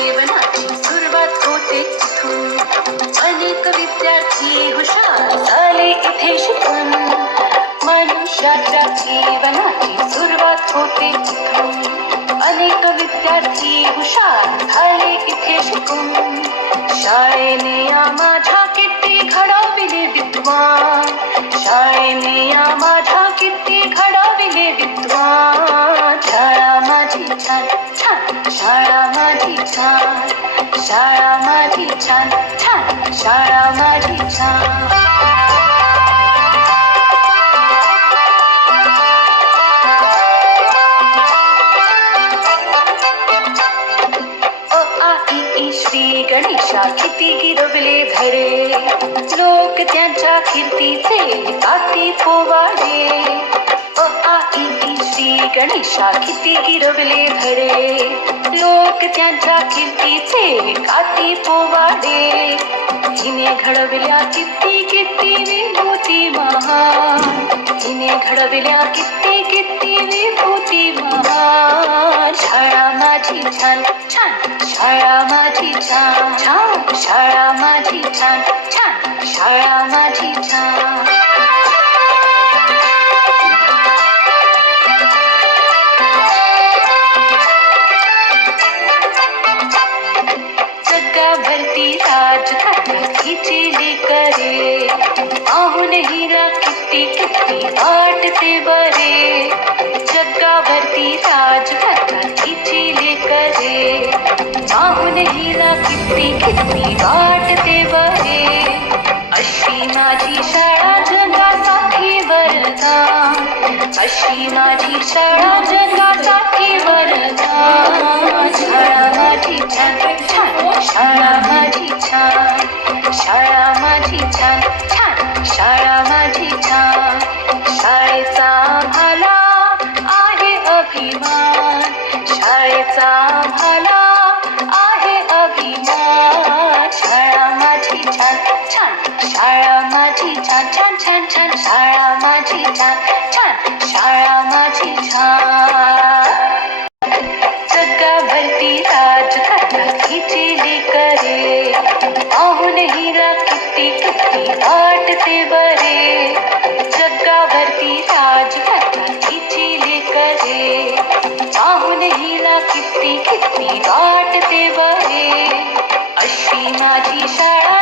जीवनाची सुरुवात होते तिथून. अनेक विद्यार्थी हुशार झाले इथे शिकून. मनुष्याच्या जीवनाची सुरुवात होते तिथून. अनेक विद्यार्थी हुशार झाले इथे शिकून. शाळेने माझ्या किती घडविले विद्वान. शाळेने माझ्या किती घडविले विद्वान. शाळा माझी छान छान, शाळा माझी छान, शाळा माझी छान छान, शाळा माझी छान. श्री गणेशा किती गिरवले धडे. लोक त्यांच्या कीर्तीचे काठी पोवाडे. श्री गणेशा किती गिरवले धडे. लोक त्यांच्या कीर्तीचे काठी पोवाडे. हिने घडवल्या किती किती विभूती महान. हिने घडवल्या किती किती विभूती महान. शाळा माझी छान छान, शाळा माझी छान छान, शाळा माझी छान छान, शाळा माझी छान. जगाभरती राजकारणाची लेकरे. पाहून हिरा किती किती वाटते बरे. जगाभरती राजकारणाची लेकरे. पाहून हिरा किती किती वाटते बरे. अशी माझी शाळा जगासाठी वरदान. अशी माझी शाळा जगासाठी वरदान. शाळा माझी छान छान, शाळा माझी छान, शाळा माझी छान छान, शाळा माझी छान. शाळेचा आम्हाला आहे अभिमान. शाळेचा आम्हाला आहे अभिमान. शाळा माझी छान छान, शाळा माझी छान छान छान छान, शाळा माझी छान छान, शाळा माझी छान. जगाभरती राजकारणाची लेकरे. पाहून हिरा किती किती वाटते बरे. जगाभरती राजकारणाची लेकरे. पाहून हिरा किती किती वाटते बरे. अशी माझी शाळा